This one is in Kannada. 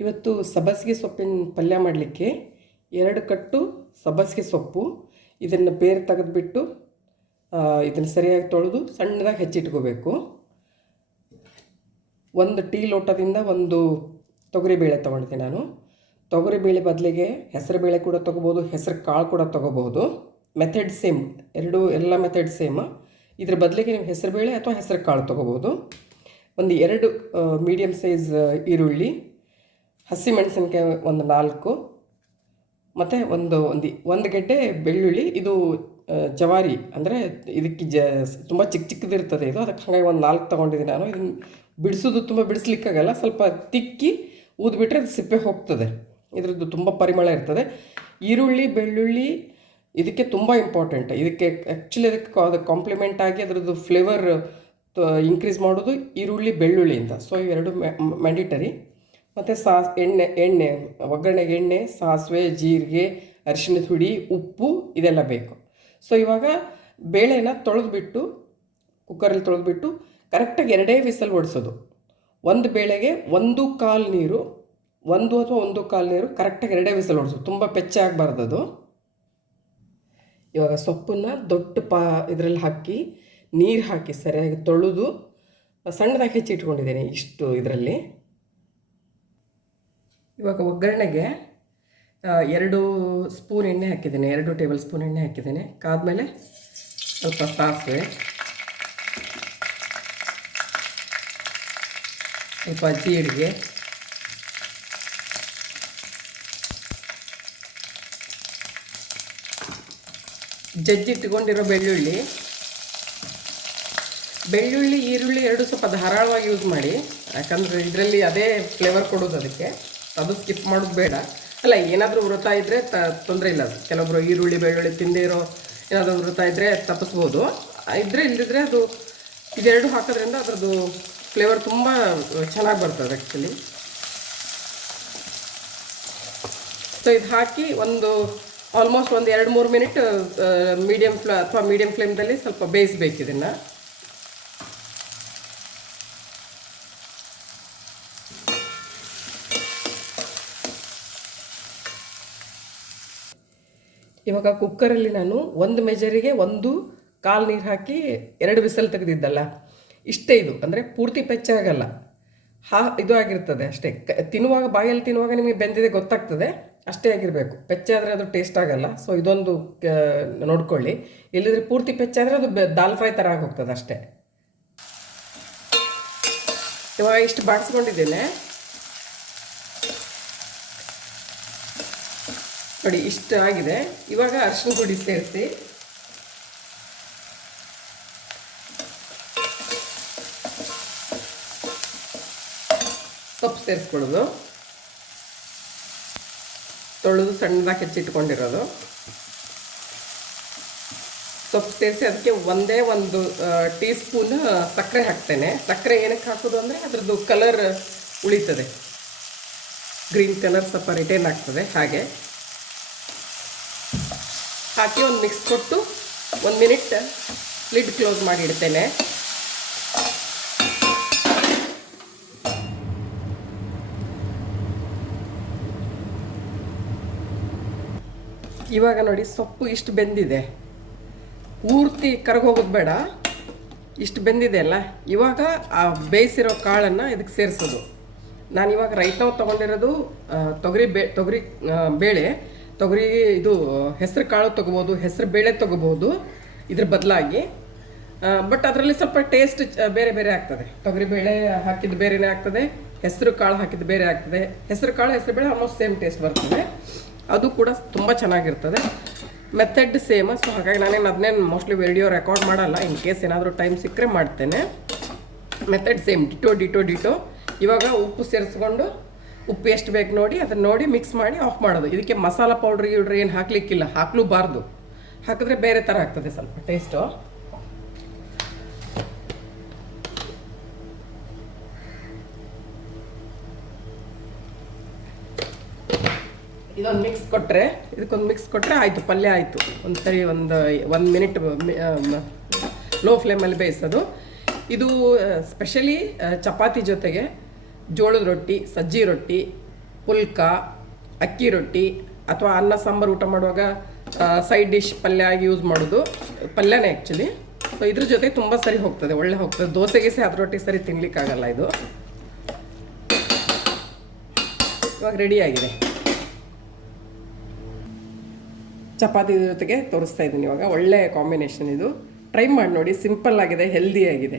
ಇವತ್ತು ಸಬ್ಬಸಿಗೆ ಸೊಪ್ಪಿನ ಪಲ್ಯ ಮಾಡಲಿಕ್ಕೆ ಎರಡು ಕಟ್ಟು ಸಬ್ಬಸಿಗೆ ಸೊಪ್ಪು, ಇದನ್ನು ಬೇರೆ ತೆಗೆದುಬಿಟ್ಟು ಇದನ್ನು ಸರಿಯಾಗಿ ತೊಳೆದು ಸಣ್ಣದಾಗಿ ಹೆಚ್ಚಿಟ್ಕೋಬೇಕು. ಒಂದು ಟೀ ಲೋಟದಿಂದ ಒಂದು ತೊಗರಿಬೇಳೆ ತೊಗೊಂಡಿದ್ದೆ ನಾನು. ತೊಗರಿಬೇಳೆ ಬದಲಿಗೆ ಹೆಸರುಬೇಳೆ ಕೂಡ ತೊಗೋಬೋದು, ಹೆಸರು ಕಾಳು ಕೂಡ ತೊಗೋಬೋದು. ಮೆಥಡ್ ಸೇಮ್ ಎರಡು ಎಲ್ಲ ಮೆಥಡ್ ಸೇಮ್ ಇದ್ರ ಬದಲಿಗೆ ನೀವು ಹೆಸರುಬೇಳೆ ಅಥವಾ ಹೆಸರು ಕಾಳು ತೊಗೋಬೋದು. ಒಂದು ಎರಡು ಮೀಡಿಯಮ್ ಸೈಜ್ ಈರುಳ್ಳಿ ಹಸಿಮೆಣಸಿನ್ಕಾಯಿ ಒಂದು ನಾಲ್ಕು, ಮತ್ತು ಒಂದು ಒಂದು ಒಂದು ಗೆಡ್ಡೆ ಬೆಳ್ಳುಳ್ಳಿ, ಇದು ಜವಾರಿ, ಅಂದರೆ ಇದಕ್ಕೆ ಜ, ತುಂಬ ಚಿಕ್ಕ ಚಿಕ್ಕದಿರ್ತದೆ ಇದು, ಅದಕ್ಕೆ ಹಾಗಾಗಿ ಒಂದು ನಾಲ್ಕು ತೊಗೊಂಡಿದ್ದೀನಿ ನಾನು. ಇದನ್ನು ಬಿಡಿಸೋದು ತುಂಬ ಬಿಡಿಸ್ಲಿಕ್ಕಾಗಲ್ಲ, ಸ್ವಲ್ಪ ತಿಕ್ಕಿ ಊದ್ಬಿಟ್ರೆ ಅದು ಸಿಪ್ಪೆ ಹೋಗ್ತದೆ. ಇದರದ್ದು ತುಂಬ ಪರಿಮಳ ಇರ್ತದೆ. ಈರುಳ್ಳಿ, ಬೆಳ್ಳುಳ್ಳಿ, ಇದಕ್ಕೆ ತುಂಬ ಇಂಪಾರ್ಟೆಂಟ್ ಇದಕ್ಕೆ ಆ್ಯಕ್ಚುಲಿ ಅದಕ್ಕೆ ಅದು ಕಾಂಪ್ಲಿಮೆಂಟ್ ಆಗಿ ಅದರದ್ದು ಫ್ಲೇವರ್ ಇನ್ಕ್ರೀಸ್ ಮಾಡೋದು ಈರುಳ್ಳಿ, ಬೆಳ್ಳುಳ್ಳಿಯಿಂದ. ಸೊ ಇವೆರಡು ಮ್ಯಾಂಡಿಟರಿ ಮತ್ತು ಸಾಸ್ ಎಣ್ಣೆ ಎಣ್ಣೆ, ಒಗ್ಗರಣೆಗೆ ಎಣ್ಣೆ, ಸಾಸಿವೆ, ಜೀರಿಗೆ ಅರಿಶಿಣದ ಹುಡಿ ಉಪ್ಪು ಇದೆಲ್ಲ ಬೇಕು. ಸೊ ಇವಾಗ ಬೇಳೆನ ತೊಳೆದ್ಬಿಟ್ಟು ಕುಕ್ಕರಲ್ಲಿ ತೊಳೆದ್ಬಿಟ್ಟು ಕರೆಕ್ಟಾಗಿ ಎರಡೇ ವಿಸಲ್ ಓಡಿಸೋದು ಒಂದು ಬೇಳೆಗೆ ಒಂದು ಕಾಲು ನೀರು, ಒಂದು ಅಥವಾ ಒಂದು ಕಾಲು ನೀರು ಕರೆಕ್ಟಾಗಿ ಎರಡೇ ವಿಸಲ್ ಓಡಿಸೋದು ತುಂಬ ಪೆಚ್ಚೆ ಅದು. ಇವಾಗ ಸೊಪ್ಪನ್ನು ದೊಡ್ಡ ಪಾ, ಇದರಲ್ಲಿ ಹಾಕಿ, ನೀರು ಹಾಕಿ ಸರಿಯಾಗಿ ತೊಳೆದು, ಸಣ್ಣದಾಗಿ ಹೆಚ್ಚಿಟ್ಕೊಂಡಿದ್ದೇನೆ ಇಷ್ಟು ಇದರಲ್ಲಿ. ಇವಾಗ ಒಗ್ಗರಣೆಗೆ ಎರಡು ಸ್ಪೂನ್ ಎಣ್ಣೆ ಹಾಕಿದ್ದೀನಿ, ಎರಡು ಟೇಬಲ್ ಸ್ಪೂನ್ ಎಣ್ಣೆ ಹಾಕಿದ್ದೇನೆ. ಕಾದ್ಮೇಲೆ ಸ್ವಲ್ಪ ಸಾಸಿವೆ, ಸ್ವಲ್ಪ ಜೀರಿಗೆ ಜಜ್ಜಿಟ್ಕೊಂಡಿರೋ ಬೆಳ್ಳುಳ್ಳಿ. ಬೆಳ್ಳುಳ್ಳಿ, ಈರುಳ್ಳಿ ಎರಡು ಸ್ವಲ್ಪ ಧಾರಾಳವಾಗಿ ಯೂಸ್ ಮಾಡಿ, ಯಾಕಂದರೆ ಇದರಲ್ಲಿ ಅದೇ ಫ್ಲೇವರ್ ಕೊಡೋದು ಅದಕ್ಕೆ. ಅದು ಸ್ಕಿಪ್ ಮಾಡೋದು ಬೇಡ. ಅಲ್ಲ, ಏನಾದರೂ ವೃತ ಇದ್ದರೆ ತ, ತೊಂದರೆ ಇಲ್ಲ. ಕೆಲವೊಬ್ಬರು ಈರುಳ್ಳಿ, ಬೆಳ್ಳುಳ್ಳಿ ತಿಂದೇ ಇರೋ ಏನಾದರೂ ವೃತ ಇದ್ದರೆ ತಪ್ಪಿಸ್ಬೋದು. ಇದ್ದರೆ ಇಲ್ಲದಿದ್ದರೆ ಅದು ಇದೆರಡು ಹಾಕೋದ್ರಿಂದ ಅದರದ್ದು ಫ್ಲೇವರ್ ತುಂಬ ಚೆನ್ನಾಗಿ ಬರ್ತದೆ ಆ್ಯಕ್ಚುಲಿ ಸೊ ಇದು ಹಾಕಿ ಒಂದು ಆಲ್ಮೋಸ್ಟ್ ಒಂದು ಎರಡು ಮೂರು ಮಿನಿಟ್ ಮೀಡಿಯಮ್ ಫ್ಲ ಅಥವಾ ಮೀಡಿಯಮ್ ಫ್ಲೇಮ್ದಲ್ಲಿ ಸ್ವಲ್ಪ ಬೇಯಿಸ್ಬೇಕು ಇದನ್ನು. ಇವಾಗ ಕುಕ್ಕರಲ್ಲಿ ನಾನು ಒಂದು ಮೆಜರಿಗೆ ಒಂದು ಕಾಲು ನೀರು ಹಾಕಿ ಎರಡು ಬಿಸಿಲು ತೆಗೆದಿದ್ದಲ್ಲ, ಇಷ್ಟೇ ಇದು. ಅಂದರೆ ಪೂರ್ತಿ ಪೆಚ್ಚಾಗಲ್ಲ ಹಾ, ಇದು ಆಗಿರ್ತದೆ ಅಷ್ಟೇ. ಕ, ತಿನ್ನುವಾಗ, ಬಾಯಲ್ಲಿ ತಿನ್ನುವಾಗ ನಿಮಗೆ ಬೆಂದಿದೆ, ಗೊತ್ತಾಗ್ತದೆ. ಅಷ್ಟೇ ಆಗಿರಬೇಕು. ಪೆಚ್ಚಾದರೆ ಅದು ಟೇಸ್ಟ್ ಆಗಲ್ಲ. ಸೊ ಇದೊಂದು ನೋಡ್ಕೊಳ್ಳಿ. ಇಲ್ಲದ್ರೆ ಪೂರ್ತಿ ಪೆಚ್ಚಾದರೆ ಅದು ದಾಲ್ ಫ್ರೈ ಥರ ಆಗೋಗ್ತದೆ ಅಷ್ಟೇ. ಇವಾಗ ಇಷ್ಟು ಬಾಡಿಸ್ಕೊಂಡಿದ್ದೇನೆ ನೋಡಿ, ಇಷ್ಟ ಆಗಿದೆ. ಇವಾಗ ಅರಿಶಿನ ಪುಡಿ ಸೇರಿಸಿ. ಸೊಪ್ಪು ಸೇರಿಸ್ಕೊಳ್ಳೋದು. ತೊಳೆದು ಸಣ್ಣದಾಗಿ ಹೆಚ್ಚಿಟ್ಕೊಂಡಿರೋದು. ಸೊಪ್ಪು ಸೇರಿಸಿ ಅದಕ್ಕೆ ಒಂದೇ ಒಂದು ಟೀ ಸ್ಪೂನ್ ಸಕ್ಕರೆ ಹಾಕ್ತೇನೆ. ಸಕ್ಕರೆ ಏನಕ್ಕೆ ಹಾಕೋದು ಅಂದರೆ ಅದರದ್ದು ಕಲರ್ ಉಳಿತದೆ. ಗ್ರೀನ್ ಕಲರ್ ಸ್ವಲ್ಪ ರಿಟೈನ್ ಆಗ್ತದೆ ಹಾಗೆ. ಹಾಕಿ ಒಂದು ಮಿಕ್ಸ್ ಕೊಟ್ಟು ಒಂದು ಮಿನಿಟ್ ಲಿಡ್ ಕ್ಲೋಸ್ ಮಾಡಿ ಇಡ್ತೇನೆ ಇವಾಗ ನೋಡಿ ಸೊಪ್ಪು ಇಷ್ಟು ಬೆಂದಿದೆ. ಪೂರ್ತಿ ಕರಗೋಗೋದು ಬೇಡ. ಇಷ್ಟು ಬೆಂದಿದೆ ಅಲ್ಲ? ಇವಾಗ ಆ ಬೇಯಿಸಿರೋ ಕಾಳನ್ನು ಇದಕ್ಕೆ ಸೇರಿಸೋದು. ನಾನು ಇವಾಗ ರೈಟ್ ತೊಗೊಂಡಿರೋದು ತೊಗರಿ ಬೇ, ತೊಗರಿ ಬೇಳೆ. ತೊಗರಿ ಇದು ಹೆಸರು ಕಾಳು ತೊಗೋಬೋದು, ಹೆಸರು ಬೇಳೆ ತೊಗೋಬೋದು, ಇದ್ರ ಬದಲಾಗಿ. ಬಟ್ ಅದರಲ್ಲಿ ಸ್ವಲ್ಪ ಟೇಸ್ಟ್ ಬೇರೆ ಬೇರೆ ಆಗ್ತದೆ. ತೊಗರಿ ಬೇಳೆ ಹಾಕಿದ್ದು ಬೇರೆನೇ ಆಗ್ತದೆ, ಹೆಸರು ಕಾಳು ಹಾಕಿದ್ದು ಬೇರೆ ಆಗ್ತದೆ. ಹೆಸರು ಕಾಳು, ಹೆಸರು ಬೇಳೆ ಆಲ್ಮೋಸ್ಟ್ ಸೇಮ್ ಟೇಸ್ಟ್ ಬರ್ತದೆ. ಅದು ಕೂಡ ತುಂಬ ಚೆನ್ನಾಗಿರ್ತದೆ. ಮೆಥಡ್ ಸೇಮ್ ಸೊ ಹಾಗಾಗಿ ನಾನೇನು ಅದನ್ನೇನು ಮೋಸ್ಟ್ಲಿ ವಿಡಿಯೋ ರೆಕಾರ್ಡ್ ಮಾಡಲ್ಲ. ಇನ್ ಕೇಸ್ ಏನಾದರೂ ಟೈಮ್ ಸಿಕ್ಕರೆ ಮಾಡ್ತೇನೆ. Method same ditto ditto ditto ಇವಾಗ ಉಪ್ಪು ಸೇರಿಸ್ಕೊಂಡು ಉಪ್ಪು ಎಷ್ಟು ಬೇಕು ನೋಡಿ, ಅದನ್ನು ನೋಡಿ ಮಿಕ್ಸ್ ಮಾಡಿ ಆಫ್ ಮಾಡೋದು. ಇದಕ್ಕೆ ಮಸಾಲ ಪೌಡ್ರ್ ಇವ್ರೆ ಏನು ಹಾಕ್ಲಿಕ್ಕಿಲ್ಲ. ಹಾಕ್ಲೂಬಾರ್ದು. ಹಾಕಿದ್ರೆ ಬೇರೆ ಥರ ಆಗ್ತದೆ ಸ್ವಲ್ಪ ಟೇಸ್ಟು ಇದೊಂದು ಮಿಕ್ಸ್ ಕೊಟ್ಟರೆ ಇದಕ್ಕೊಂದು ಮಿಕ್ಸ್ ಕೊಟ್ಟರೆ ಆಯಿತು, ಪಲ್ಯ ಆಯಿತು. ಒಂದು ಸರಿ ಒಂದು ಒಂದು ಮಿನಿಟ್ ಲೋ ಫ್ಲೇಮಲ್ಲಿ ಬೇಯಿಸೋದು. ಇದು ಸ್ಪೆಷಲಿ ಚಪಾತಿ ಜೊತೆಗೆ ಜೋಳದ ರೊಟ್ಟಿ, ಸಜ್ಜಿ ರೊಟ್ಟಿ, ಪುಲ್ಕ, ಅಕ್ಕಿ ರೊಟ್ಟಿ ಅಥವಾ ಅನ್ನ, ಸಾಂಬಾರು ಊಟ ಮಾಡುವಾಗ ಸೈಡ್ ಡಿಶ್ ಪಲ್ಯ ಆಗಿ ಯೂಸ್ ಮಾಡೋದು. ಪಲ್ಯನೇ ಆ್ಯಕ್ಚುಲಿ ಸೊ ಇದ್ರ ಜೊತೆ ತುಂಬ ಸರಿ ಹೋಗ್ತದೆ, ಒಳ್ಳೆ ಹೋಗ್ತದೆ. ದೋಸೆಗೆ ಸಹ ಅದ್ರ ರೊಟ್ಟಿ ಸರಿ ತಿನ್ಲಿಕ್ಕಾಗಲ್ಲ ಇದು. ಇವಾಗ ರೆಡಿಯಾಗಿದೆ ಚಪಾತಿ ಜೊತೆಗೆ ತೋರಿಸ್ತಾ ಇದ್ದೀನಿ ಇವಾಗ. ಒಳ್ಳೆ ಕಾಂಬಿನೇಷನ್ ಇದು. ಟ್ರೈ ಮಾಡಿ ನೋಡಿ ಸಿಂಪಲ್ ಆಗಿದೆ ಹೆಲ್ದಿ ಆಗಿದೆ.